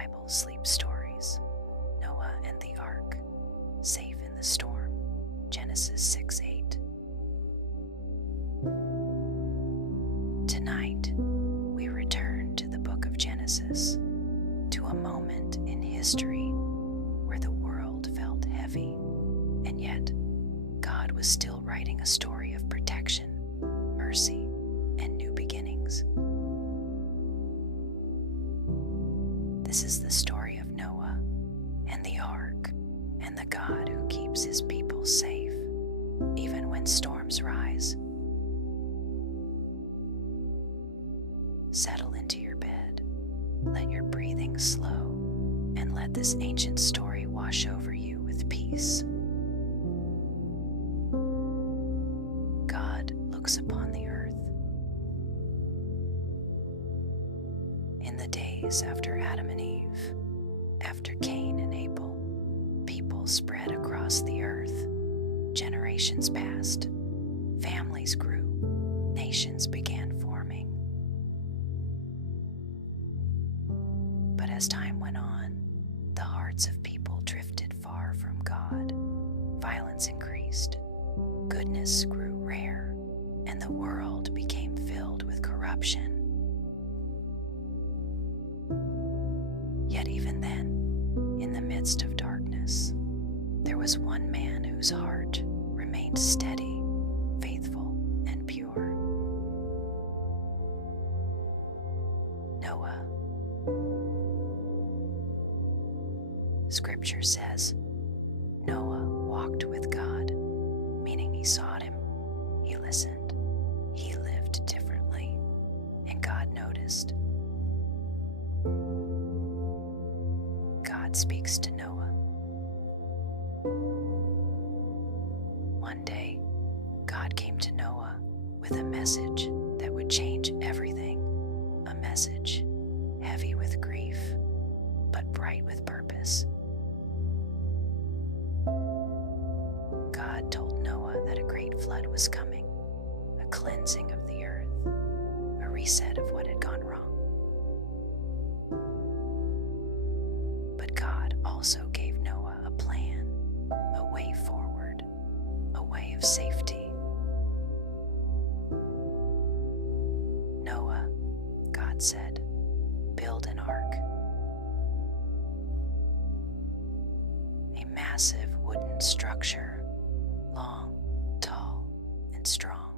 Bible sleep stories, Noah and the Ark, safe in the storm, Genesis 6:8. Tonight, we return to the book of Genesis, to a moment in history where the world felt heavy, and yet God was still writing a story of protection, mercy, and new beginnings. This is the story of Noah and the Ark and the God who keeps his people safe, even when storms rise. Settle into your bed, let your breathing slow, and let this ancient story wash over you with peace. God looks upon the earth. In the days after Adam and Eve, after Cain and Abel, people spread across the earth. Generations passed, families grew, nations began forming. But as time went on, the hearts of people drifted far from God. Violence increased, goodness grew rare, and the world became filled with corruption. Yet even then, in the midst of darkness, there was one man whose heart remained steady, faithful, and pure. Noah. Scripture says, Noah walked with God, meaning he sought him, he listened, he lived differently, and God noticed. God speaks to Noah. One day, God came to Noah with a message that would change everything, a message heavy with grief, but bright with purpose. God told Noah that a great flood was coming, a cleansing of the earth, a reset of what had gone wrong. But God also gave Noah a plan, a way forward, a way of safety. Noah, God said, build an ark. A massive wooden structure, long, tall, and strong,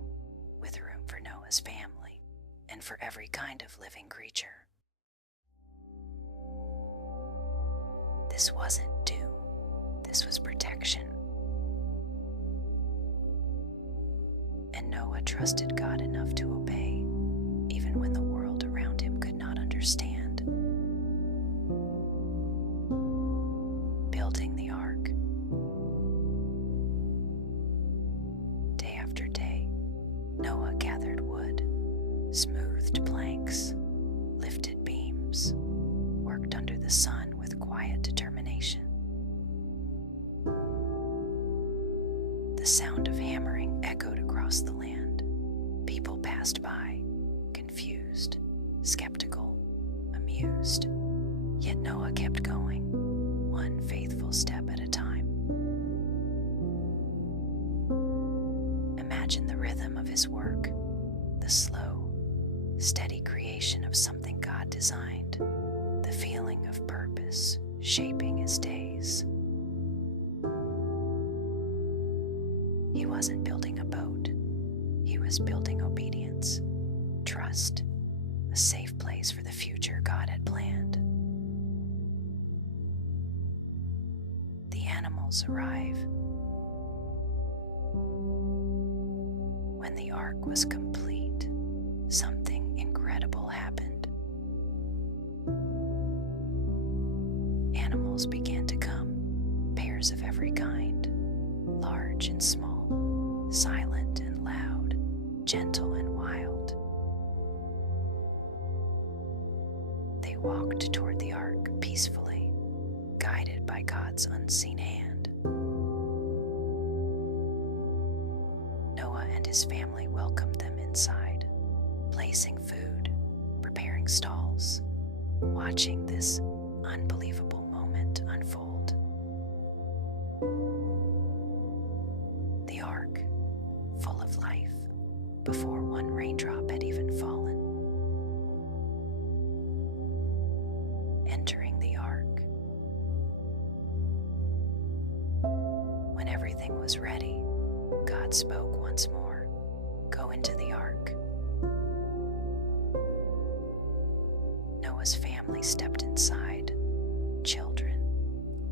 with room for Noah's family and for every kind of living creature. This wasn't doom, this was protection. And Noah trusted God enough to obey, even when the world around him could not understand. Building the ark. Day after day, Noah gathered wood, smoothed planks, lifted beams, worked under the sun with quiet determination. The sound of hammering echoed across the land. People passed by, confused, skeptical, amused. Yet Noah kept going, one faithful step at a time. Imagine the rhythm of his work, the slow, steady creation of something God designed, the feeling of purpose shaping his days. He wasn't building a boat. He was building obedience, trust, a safe place for the future God had planned. The animals arrive. When the ark was complete, something incredible happened. Animals began to come, pairs of every kind, large and small, silent and loud, gentle and wild. They walked toward the ark peacefully, guided by God's unseen hand. Noah and his family welcomed them inside, placing food, preparing stalls, watching this unbelievable moment unfold. The ark, full of life, before one raindrop had even fallen. Entering the ark. When everything was ready, God spoke once more, "Go into the ark." Noah's family stepped inside. Children,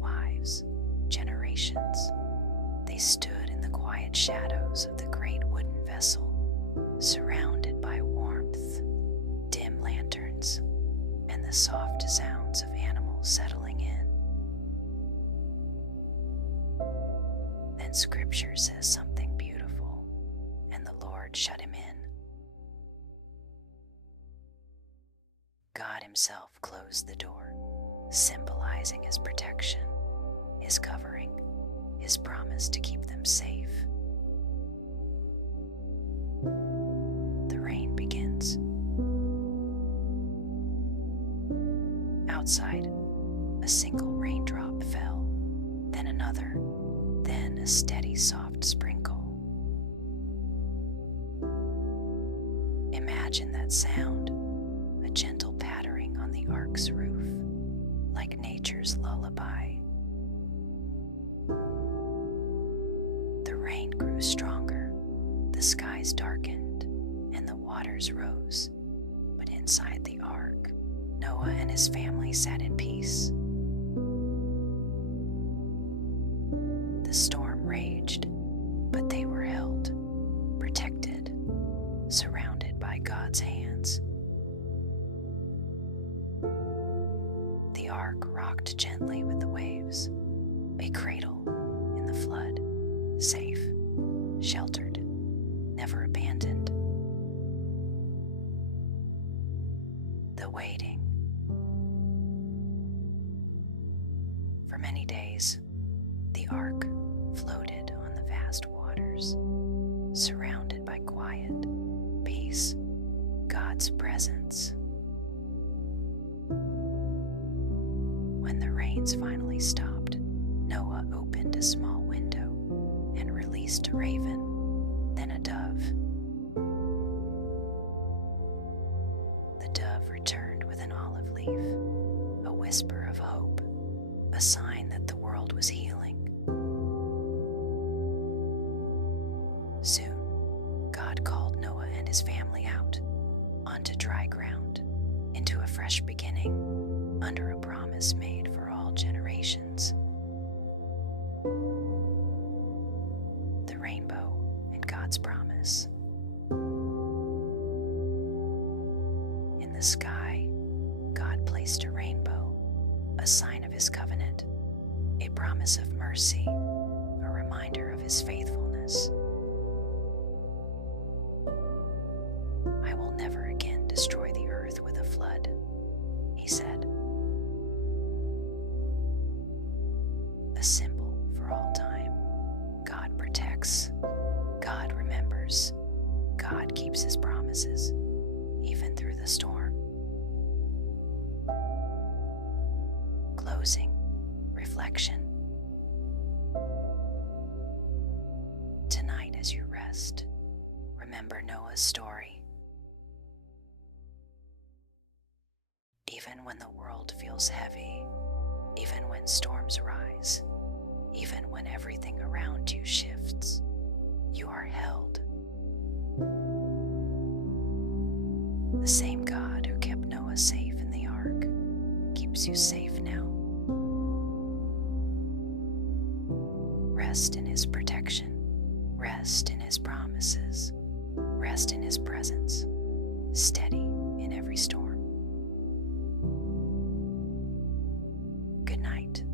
wives, generations. They stood in the quiet shadows of the great wooden vessel, surrounded by warmth, dim lanterns, and the soft sounds of animals settling in. Then Scripture says something beautiful, and the Lord shut him in. God Himself closed the door, symbolizing His protection, His covering, His promise to keep them safe. The rain begins. Outside, a single raindrop fell, then another, then a steady, soft sprinkle. Imagine that sound, a gentle pattering on the ark's roof, like nature's lullaby. The rain grew stronger, the skies darkened, and the waters rose. But inside the ark, Noah and his family sat in peace. The storm raged, but they were held, protected, surrounded by God's hands. The ark rocked gently with the waves, a cradle in the flood, safe, sheltered, never abandoned. The waiting. For many days, the ark floated on the vast waters, surrounded by quiet, peace, God's presence. When the rains finally stopped, Noah opened a small window and released a raven, then a dove. The dove returned with an olive leaf, a whisper of hope, a sign that the world was healing. Soon, God called Noah and his family out, onto dry ground, into a fresh beginning, under a promise made for all generations. The rainbow and God's promise. In the sky, God placed a rainbow, a sign of His covenant, a promise of mercy, a reminder of His faithfulness. "I will never again destroy the earth with a flood," He said. A symbol for all time. God protects. God remembers. God keeps His promises, even through the storm. Closing. Reflection. Tonight, as you rest, remember Noah's story. Even when the world feels heavy, even when storms rise, even when everything around you shifts, you are held. The same God who kept Noah safe in the ark keeps you safe now. Rest in His protection, rest in His promises, rest in His presence, steady in every storm. Good night.